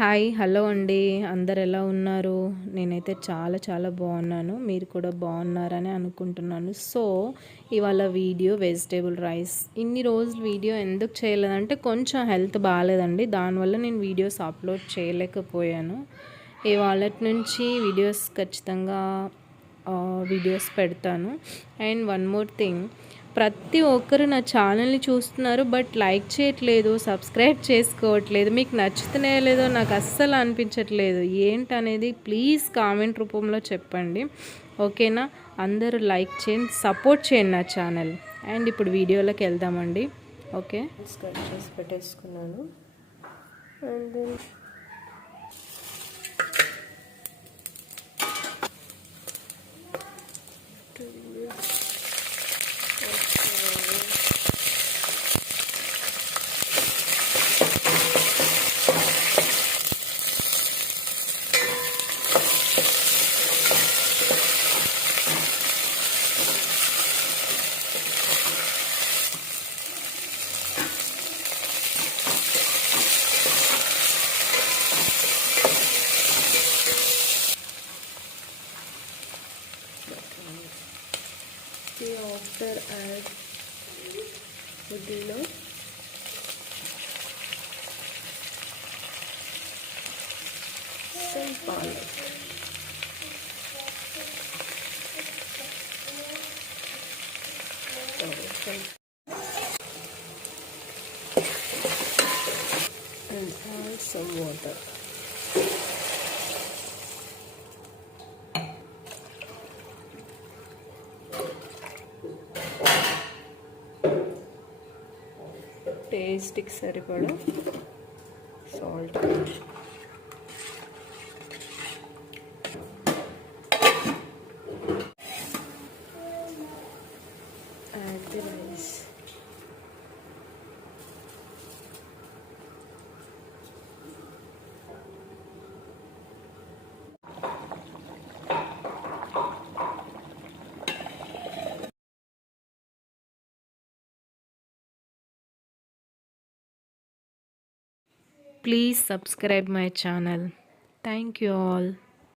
Hi hello అండి. అందరు ఎలా ఉన్నారు? నేనైతే చాలా బాగున్నాను. మీరు కూడా బాగున్నారని అనుకుంటున్నాను. సో ఇవాళ వీడియో వెజిటేబుల్ రైస్. ఇన్ని రోజులు వీడియో ఎందుకు చేయలేదంటే కొంచెం హెల్త్ బాగాలేదండి. దానివల్ల నేను వీడియోస్ అప్లోడ్ చేయలేకపోయాను. ఇవాళ నుంచి వీడియోస్ ఖచ్చితంగా వీడియోస్ పెడతాను. అండ్ వన్ మోర్ థింగ్, ప్రతి ఒక్కరు నా ఛానల్ని చూస్తున్నారు, బట్ లైక్ చేయట్లేదు, సబ్స్క్రైబ్ చేసుకోవట్లేదు. మీకు నచ్చుతున్నాయో లేదో నాకు అస్సలు అనిపించట్లేదు. ఏంటనేది ప్లీజ్ కామెంట్ రూపంలో చెప్పండి, ఓకేనా? అందరూ లైక్ చేయండి, సపోర్ట్ చేయండి నా ఛానల్. అండ్ ఇప్పుడు వీడియోలోకి వెళ్దామండి. ఓకే, కట్ చేసి పెట్టేసుకున్నాను. అండ్ after add పుదీనా, some పాలు, and add some water. టేస్ట్కి సరిపడా salt, add the rice. Please subscribe my channel. Thank you all.